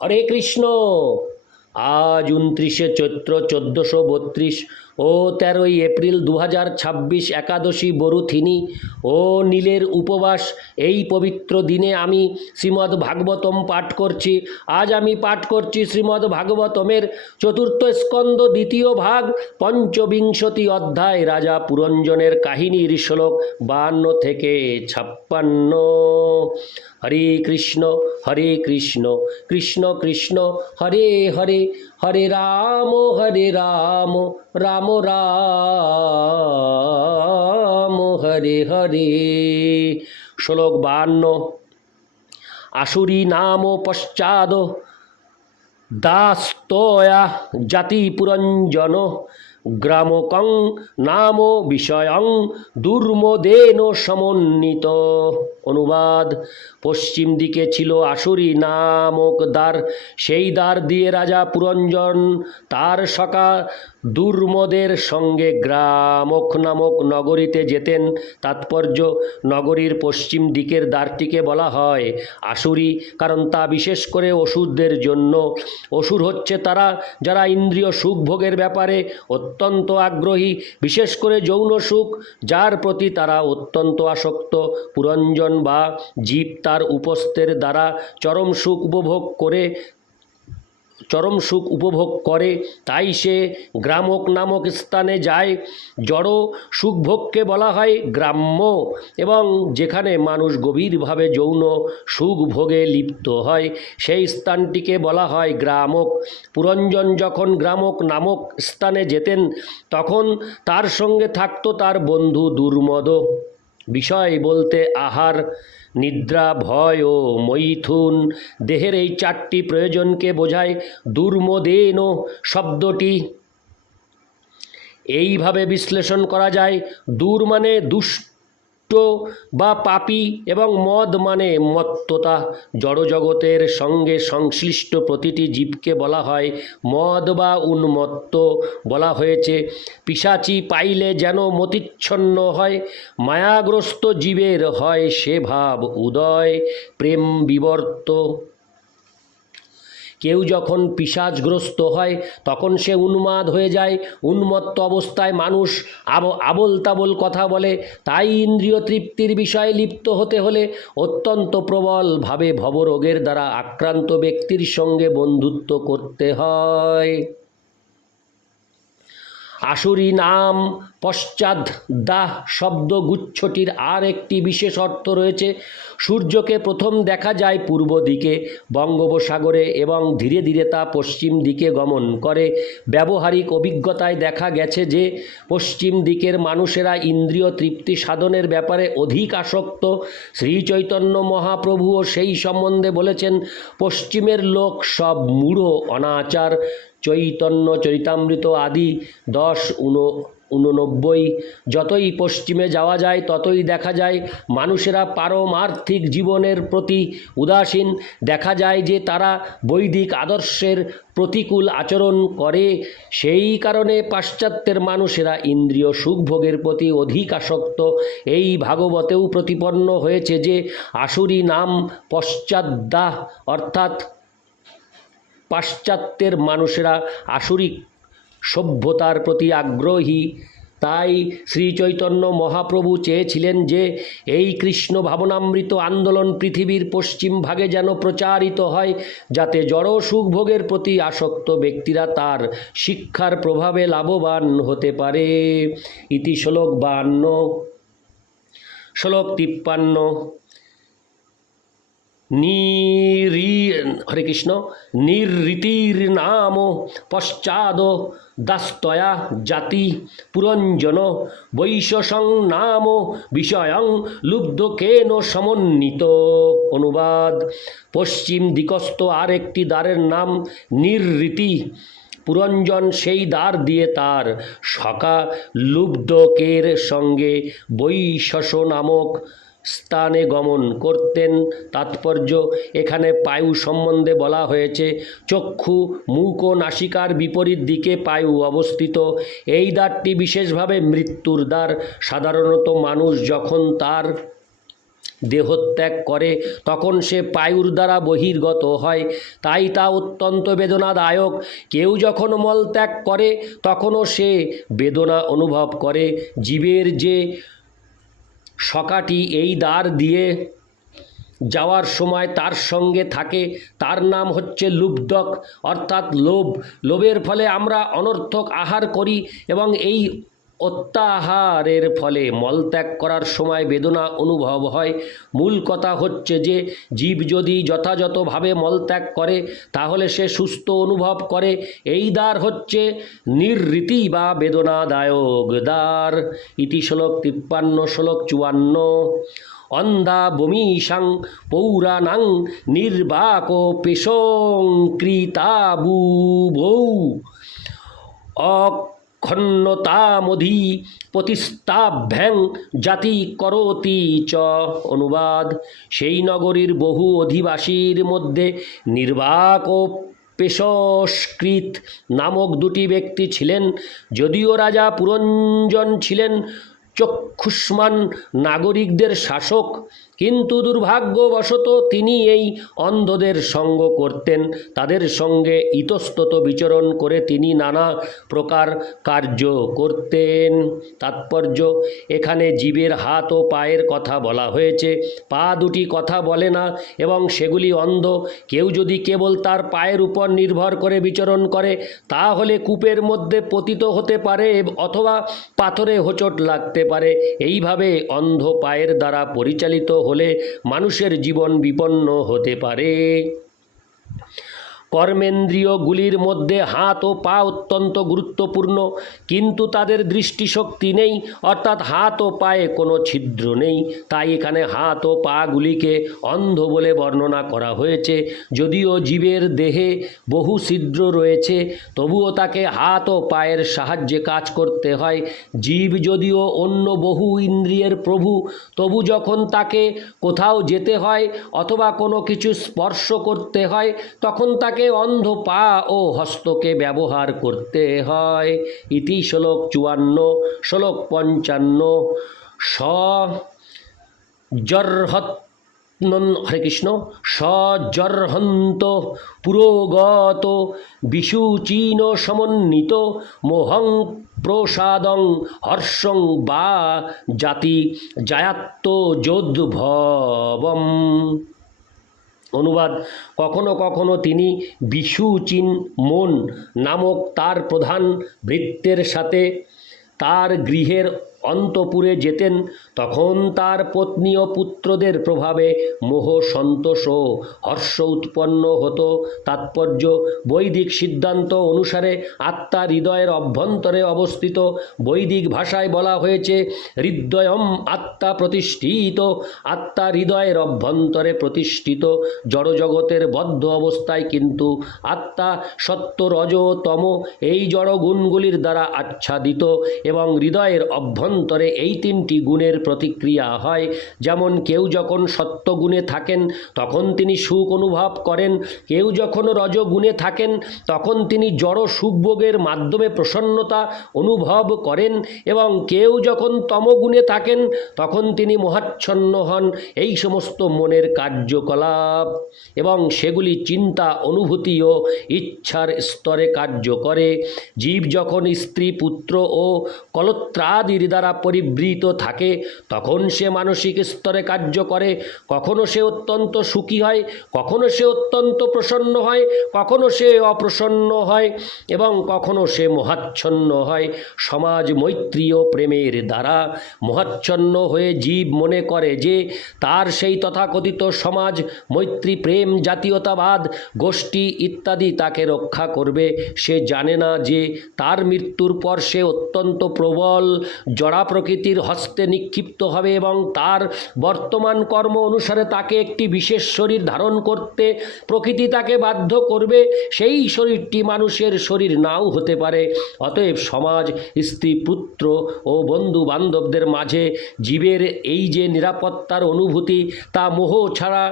হরে কৃষ্ণ। আজ 29শে চৈত্র 1432 ও 13ই এপ্রিল 2026 একাদশী বরুথিনী ও নীলের উপবাস। এই পবিত্র দিনে আমি শ্রীমদ্ ভাগবতম পাঠ করছি। আজ আমি পাঠ করছি শ্রীমদ্ ভাগবতমের চতুর্থ স্কন্দ দ্বিতীয় ভাগ পঞ্চবিংশতি অধ্যায় রাজা পুরঞ্জনের কাহিনীর শ্লোক 52 থেকে 56। হরে কৃষ্ণ কৃষ্ণ কৃষ্ণ হরে হরে, হরে রাম রাম রাম হরে হরে। শ্লোক 52। আসুরি নাম পশ্চাদ দাস্তয়া জাতি পুরঞ্জন গ্রামকং নাম বিষয়ং দুর্মদেন সমন্বিত। অনুবাদ: পশ্চিম দিকে ছিল আসুরি নামক দ্বার। সেই দ্বার দিয়ে রাজা পুরঞ্জন তার সখা দুর্মদের সঙ্গে গ্রামক নামক নগরীতে যেতেন। তাৎপর্য: নগরীর পশ্চিম দিকের দ্বারটিকে বলা হয় আসুরি, কারণ তা বিশেষ করে অসুরদের জন্য। অসুর হচ্ছে তারা যারা ইন্দ্রিয় সুখ ভোগের ব্যাপারে অত্যন্ত আগ্রহী, বিশেষ করে যৌন সুখ, যার প্রতি তারা অত্যন্ত আসক্ত। পুরঞ্জন বা জীব তার উপস্থের দ্বারা চরম সুখ উপভোগ করে, তাই সে গ্রামক নামক স্থানে যায়। জড় সুখভোগকে বলা হয় গ্রাম্য, এবং যেখানে মানুষ গভীরভাবে যৌন সুখ ভোগে লিপ্ত হয় সেই স্থানটিকে বলা হয় গ্রামক। পুরঞ্জন যখন গ্রামক নামক স্থানে যেতেন তখন তার সঙ্গে থাকত তার বন্ধু দুর্মদ। বিষয় বলতে আহার, নিদ্রা, ভয় ও মৈথুন, দেহের এই চারটি প্রয়োজনকে বোঝায়। দুর্মদেন শব্দটি এইভাবে বিশ্লেষণ করা যায়: দূর মানে দুষ্ট বা পাপী, এবং মদ মানে মত্ততা। জড়জগতের সঙ্গে সংশ্লিষ্ট প্রতিটি জীবকে বলা হয় মদ বা উন্মত্ত। বলা হয়েছে পিশাচি পাইলে যেন মতিচ্ছন্ন হয়, মায়াগ্রস্ত জীবের হয় সে ভাব উদয়, প্রেম বিবর্ত। কেউ যখন পিশাচগ্রস্ত হয় তখন সে উন্মাদ হয়ে যায়। উন্মত্ত অবস্থায় মানুষ আবল তাবল কথা বলে। তাই ইন্দ্রিয় তৃপ্তির বিষয়ে লিপ্ত হতে হলে অত্যন্ত প্রবলভাবে ভবরোগের দ্বারা আক্রান্ত ব্যক্তির সঙ্গে বন্ধুত্ব করতে হয়। আসুরি নাম পশ্চাৎ দাহ শব্দ গুচ্ছটির আর একটি বিশেষ অর্থ রয়েছে। সূর্যকে প্রথম দেখা যায় পূর্ব দিকে বঙ্গোপসাগরে, এবং ধীরে ধীরে তা পশ্চিম দিকে গমন করে। ব্যবহারিক অভিজ্ঞতায় দেখা গেছে যে পশ্চিম দিকের মানুষেরা ইন্দ্রিয় তৃপ্তি সাধনের ব্যাপারে অধিক আসক্ত। শ্রী চৈতন্য মহাপ্রভুও সেই সম্বন্ধে বলেছেন, পশ্চিমের লোক সব মূঢ় অনাচার। চৈতন্য চরিতামৃত আদি 10:89। যতই পশ্চিমে যাওয়া যায় ততই দেখা যায় মানুষেরা পারমার্থিক জীবনের প্রতি উদাসীন। দেখা যায় যে তারা বৈদিক আদর্শের প্রতিকূল আচরণ করে। সেই কারণে পাশ্চাত্যের মানুষেরা ইন্দ্রিয় সুখভোগের প্রতি অধিক আসক্ত। এই ভাগবতেও প্রতিপন্ন হয়েছে যে আসুরি নাম পশ্চাদ্দাহ, অর্থাৎ পাশ্চাত্যের মানুষেরা আসুরিক সভ্যতার প্রতি আগ্রহী। তাই শ্রী চৈতন্য মহাপ্রভু চেয়েছিলেন যে এই কৃষ্ণ ভাবনামৃত আন্দোলন পৃথিবীর পশ্চিম ভাগে যেন প্রচারিত হয়, যাতে জড় সুখভোগের প্রতি আসক্ত ব্যক্তিরা তার শিক্ষার প্রভাবে লাভবান হতে পারে। ইতি শ্লোক 52। শ্লোক 53। হরে কৃষ্ণ। নিরৃতির নাম পশ্চাদ দাস্তয়া জাতি পুরঞ্জন বৈশসং নাম বিষয়ং লুব্ধকেন সমন্বিত। অনুবাদ: পশ্চিম দিকস্থ আর একটি দ্বারের নাম নিরৃতি। পুরঞ্জন সেই দ্বার দিয়ে তার সখা লুব্ধকের সঙ্গে বৈশস নামক স্থানে গমন করতেন। তাৎপর্য: এখানে পায়ু সম্বন্ধে বলা হয়েছে। চক্ষু, মুখ ও নাসিকার বিপরীত দিকে পায়ু অবস্থিত। এই দ্বারটি বিশেষভাবে মৃত্যুর দ্বার। সাধারণত মানুষ যখন তার দেহত্যাগ করে তখন সে পায়ুর দ্বারা বহির্গত হয়, তাই তা অত্যন্ত বেদনাদায়ক। কেউ যখন মলত্যাগ করে তখনও সে বেদনা অনুভব করে। জীবের যে শকাটি এই দ্বার দিয়ে যাওয়ার সময় তার সঙ্গে থাকে তার নাম হচ্ছে লুব্ধক, অর্থাৎ লোভ। লোভের ফলে আমরা অনর্থক আহার করি এবং এই অত্যাহারের ফলে মলত্যাগ করার সময় বেদনা অনুভব হয়। মূল কথা হচ্ছে যে জীব যদি যথাযথভাবে মলত্যাগ করে তাহলে সে সুস্থ অনুভব করে। এই দ্বার হচ্ছে নির্রীতি বা বেদনাদায়ক দ্বার। ইতি শ্লোক 53, শ্লোক 54। অন্ধা বমিষাং পৌরাণাং নির্বাক পেশঙ্কৃতাবুভৌ অক্ষণ্ণতামধি প্রতিস্তাভ্যাং জাতি করতি চ। অনুবাদ: সেই নগরীর বহু অধিবাসীর মধ্যে নির্বাক ও পেশস্কৃত নামক দুটি ব্যক্তি ছিলেন। যদিও রাজা পুরঞ্জন ছিলেন চক্ষুষ্মান নাগরিকদের শাসক, কিন্তু দুর্ভাগ্যবশত তিনি এই অন্ধদের সঙ্গ করতেন। তাদের সঙ্গে ইতস্তত বিচরণ করে তিনি নানা প্রকার কার্য করতেন। তাৎপর্য: এখানে জীবের হাত ও পায়ের কথা বলা হয়েছে। পা দুটি কথা বলে না এবং সেগুলি অন্ধ। কেউ যদি কেবল তার পায়ের উপর নির্ভর করে বিচরণ করে তাহলে কূপের মধ্যে পতিত হতে পারে অথবা পাথরে হোঁচট লাগতে পারে। এইভাবে অন্ধ পায়ের দ্বারা পরিচালিত হলে মানুষের জীবন বিপন্ন হতে পারে। কর্মেন্দ্রিয়গুলির মধ্যে হাত ও পা অত্যন্ত গুরুত্বপূর্ণ, কিন্তু তাদের দৃষ্টিশক্তি নেই, অর্থাৎ হাত ও পায়ে কোনো ছিদ্র নেই। তাই এখানে হাত ও পাগুলিকে অন্ধ বলে বর্ণনা করা হয়েছে। যদিও জীবের দেহে বহু ছিদ্র রয়েছে, তবুও তাকে হাত ও পায়ের সাহায্যে কাজ করতে হয়। জীব যদিও অন্য বহু ইন্দ্রিয়ের প্রভু, তবু যখন তাকে কোথাও যেতে হয় অথবা কোনো কিছু স্পর্শ করতে হয় তখন তাকে অন্ধ পা ও হস্তকে ব্যবহার করতে হয়। ইতি শ্লোক 54, শ্লোক 55। হরে কৃষ্ণ। সজর্হন্ত পুরোগত বিশুচীন সমন্বিত মোহং প্রসাদং হর্ষং বা জাতি জায়াত্ত যোদ্ভবম। অনুবাদ: কখনো কখনো তিনি বিশুচিন মন নামক তার প্রধান ভৃত্যের সাথে তার গৃহের অন্তপুরে যেতেন। তখন তার পত্নী ও পুত্রদের প্রভাবে মোহ, সন্তোষ ও হর্ষ উৎপন্ন হতো। তাৎপর্য: বৈদিক সিদ্ধান্ত অনুসারে আত্মা হৃদয়ের অভ্যন্তরে অবস্থিত। বৈদিক ভাষায় বলা হয়েছে হৃদয়ম আত্মা প্রতিষ্ঠিত। আত্মা হৃদয়ের অভ্যন্তরে প্রতিষ্ঠিত। জড়জগতের বদ্ধ অবস্থায় কিন্তু আত্মা সত্য, রজ ও তম এই জড় গুণগুলির দ্বারা আচ্ছাদিত এবং হৃদয়ের অভ্যন্তরে এই তিনটি গুণের প্রতিক্রিয়া হয়। যেমন কেউ যখন সত্যগুণে থাকেন তখন তিনি সুখ অনুভব করেন, কেউ যখন রজগুণে থাকেন তখন তিনি জড় সুখভোগের মাধ্যমে প্রসন্নতা অনুভব করেন এবং কেউ যখন তমগুণে থাকেন তখন তিনি মোহাচ্ছন্ন হন। এই সমস্ত মনের কার্যকলাপ এবং সেগুলি চিন্তা, অনুভূতি ও ইচ্ছার স্তরে কার্য করে। জীব যখন স্ত্রী, পুত্র ও কলত্রাদির দ্বারা পরিবৃত থাকে তখন সে মানসিক স্তরে কার্য করে। কখনো সে অত্যন্ত সুখী হয়, কখনো সে অত্যন্ত প্রসন্ন হয়, কখনো সে অপ্রসন্ন হয় এবং কখনো সে মোহাচ্ছন্ন হয়। সমাজ, মৈত্রী ও প্রেমের দ্বারা মোহাচ্ছন্ন হয়ে জীব মনে করে যে তার সেই তথাকথিত সমাজ, মৈত্রী, প্রেম, জাতীয়তাবাদ, গোষ্ঠী ইত্যাদি তাকে রক্ষা করবে। সে জানে না যে তার মৃত্যুর পর সে অত্যন্ত প্রবল জড়া প্রকৃতির হস্তে নিক্ষিপ্ত হবে এবং তার বর্তমান কর্ম অনুসারে তাকে একটি বিশেষ শরীর ধারণ করতে প্রকৃতি তাকে বাধ্য করবে। সেই শরীরটি মানুষের শরীর নাও হতে পারে। অতএব সমাজ, স্ত্রী, পুত্র ও বন্ধু বান্ধবদের মাঝে জীবের এই যে নিরাপত্তার অনুভূতি তা মোহ ছাড়া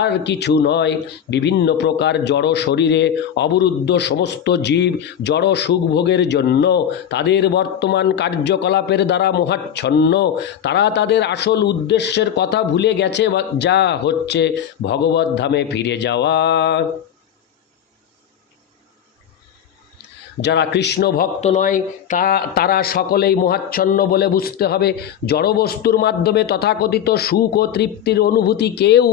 আর কিছু নয়। বিভিন্ন প্রকার জড় শরীরে অবরুদ্ধ সমস্ত জীব জড় সুখভোগের জন্য তাদের বর্তমান কার্যকলাপের দ্বারা তারা মোহাচ্ছন্ন, তারা তাদের আসল উদ্দেশ্যের কথা ভুলে গেছে, যা হচ্ছে ভগবত ধামে ফিরে যাওয়া। যারা কৃষ্ণ ভক্ত নয় তারা সকলেই মোহাচ্ছন্ন বলে বুঝতে হবে। জড়বস্তুর মাধ্যমে তথাকথিত সুখ ও তৃপ্তির অনুভূতিকেও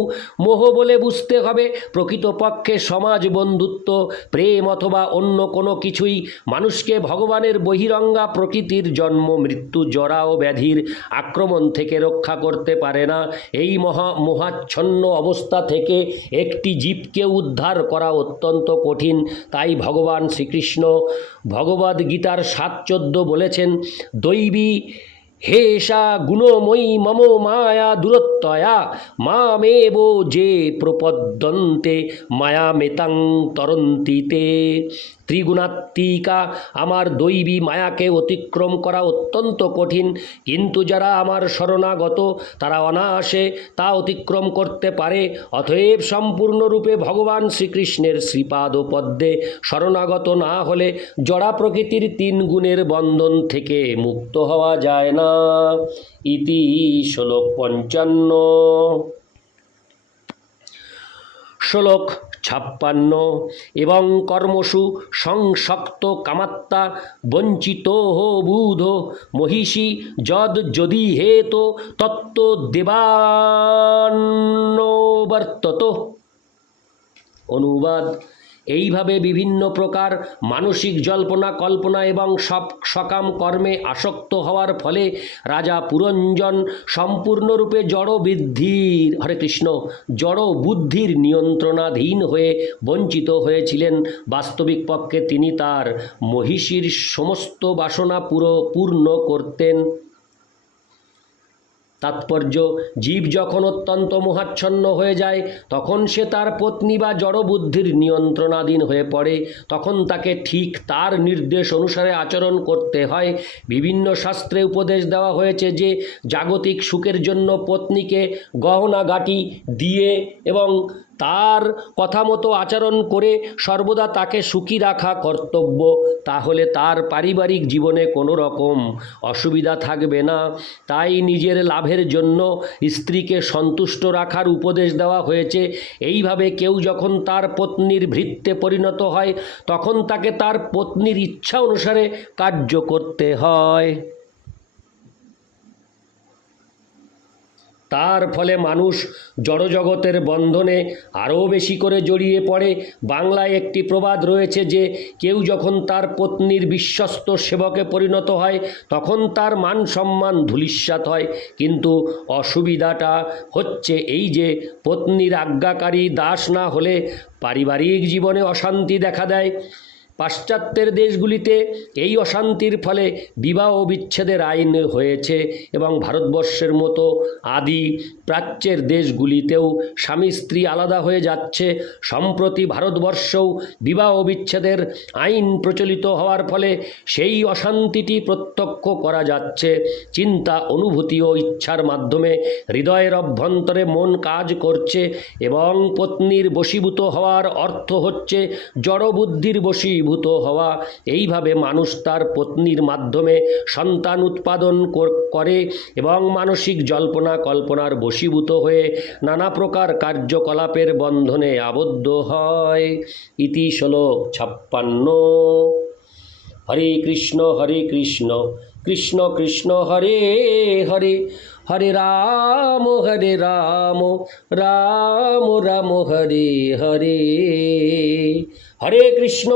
মোহ বলে বুঝতে হবে। প্রকৃতপক্ষে সমাজ, বন্ধুত্ব, প্রেম অথবা অন্য কোনো কিছুই মানুষকে ভগবানের বহিরঙ্গা প্রকৃতির জন্ম, মৃত্যু, জরা ও ব্যাধির আক্রমণ থেকে রক্ষা করতে পারে না। এই মোহাচ্ছন্ন অবস্থা থেকে একটি জীবকে উদ্ধার করা অত্যন্ত কঠিন। তাই ভগবান শ্রীকৃষ্ণ ভগবদ গীতার 7:14 বলেছেন, দৈবী হেষা গুণময়ী মম মায়া দূরত্বয়া মামেব যে প্রপদ্যন্তে মায়ামেতাং তরন্তিতে। ত্রিগুণাত্মিকা আমার দৈবী মায়াকে অতিক্রম করা অত্যন্ত কঠিন, কিন্তু যারা আমার শরণাগত তারা অনায়াসে তা অতিক্রম করতে পারে। অতএব সম্পূর্ণরূপে ভগবান শ্রীকৃষ্ণের শ্রীপাদ পদ্মে শরণাগত না হলে জড়া প্রকৃতির 3 গুণের বন্ধন থেকে মুক্ত হওয়া যায় না। ইতি শ্লোক 55। শ্লোক 56। এবং কর্মসু সংসক্ত কামাত্তা বঞ্চিত বুধ মহিষী যদ যদি হেত তত্ত্ব দেবান্নবর্তত। অনুবাদ: এইভাবে বিভিন্ন প্রকার মানসিক জল্পনা, কল্পনা এবং সকাম কর্মে আসক্ত হওয়ার ফলে রাজা পুরঞ্জন সম্পূর্ণরূপে জড় বুদ্ধির নিয়ন্ত্রণাধীন হয়ে বঞ্চিত হয়েছিলেন। বাস্তবিক পক্ষে তিনি তার মহিষীর সমস্ত বাসনা পূর্ণ করতেন। তাৎপর্য: জীব যখন অত্যন্ত মোহাচ্ছন্ন হয়ে যায় তখন সে তার পত্নী বা জড়বুদ্ধির নিয়ন্ত্রণাধীন হয়ে পড়ে। তখন তাকে ঠিক তার নির্দেশ অনুসারে আচরণ করতে হয়। বিভিন্ন শাস্ত্রে উপদেশ দেওয়া হয়েছে যে জাগতিক সুখের জন্য পত্নীকে গহনাগাটি দিয়ে এবং তার কথা মতো আচরণ করে সর্বদা তাকে সুখী রাখা কর্তব্য। তাহলে তার পারিবারিক জীবনে কোনো রকম অসুবিধা থাকবে না। তাই নিজের লাভের জন্য স্ত্রীকে সন্তুষ্ট রাখার উপদেশ দেওয়া হয়েছে। এইভাবে কেউ যখন তার পত্নীর ভৃত্যে পরিণত হয় তখন তাকে তার পত্নীর ইচ্ছা অনুসারে কার্য করতে হয়। তার ফলে মানুষ জড়জগতের বন্ধনে আরও বেশি করে জড়িয়ে পড়ে। বাংলায় একটি প্রবাদ রয়েছে যে কেউ যখন তার পত্নীর বিশ্বস্ত সেবকে পরিণত হয় তখন তার মান সম্মান ধূলিসাৎ হয়। কিন্তু অসুবিধাটা হচ্ছে এই যে পত্নীর আজ্ঞাকারী দাস না হলে পারিবারিক জীবনে অশান্তি দেখা দেয়। পাশ্চাত্যের দেশগুলিতে এই অশান্তির ফলে বিবাহ বিচ্ছেদের আইন হয়েছে এবং ভারতবর্ষের মতো আদি প্রাচ্যের দেশগুলিতেও স্বামী স্ত্রী আলাদা হয়ে যাচ্ছে। সম্প্রতি ভারতবর্ষেও বিবাহ বিচ্ছেদের আইন প্রচলিত হওয়ার ফলে সেই অশান্তিটি প্রত্যক্ষ করা যাচ্ছে। চিন্তা, অনুভূতি ও ইচ্ছার মাধ্যমে হৃদয়ের অভ্যন্তরে মন কাজ করছে এবং পত্নীর বশীভূত হওয়ার অর্থ হচ্ছে জড়বুদ্ধির বশীভূত হওয়া। এইভাবে মানুষ তার পত্নীর মাধ্যমে সন্তান উৎপাদন করে এবং মানসিক জল্পনা কল্পনার বশীভূত হয়ে নানা প্রকার কার্যকলাপের বন্ধনে আবদ্ধ হয়। ইতি শ্লোক 56। হরে কৃষ্ণ কৃষ্ণ কৃষ্ণ হরে হরে, হরে রাম রাম রাম হরে হরে। হরে কৃষ্ণ।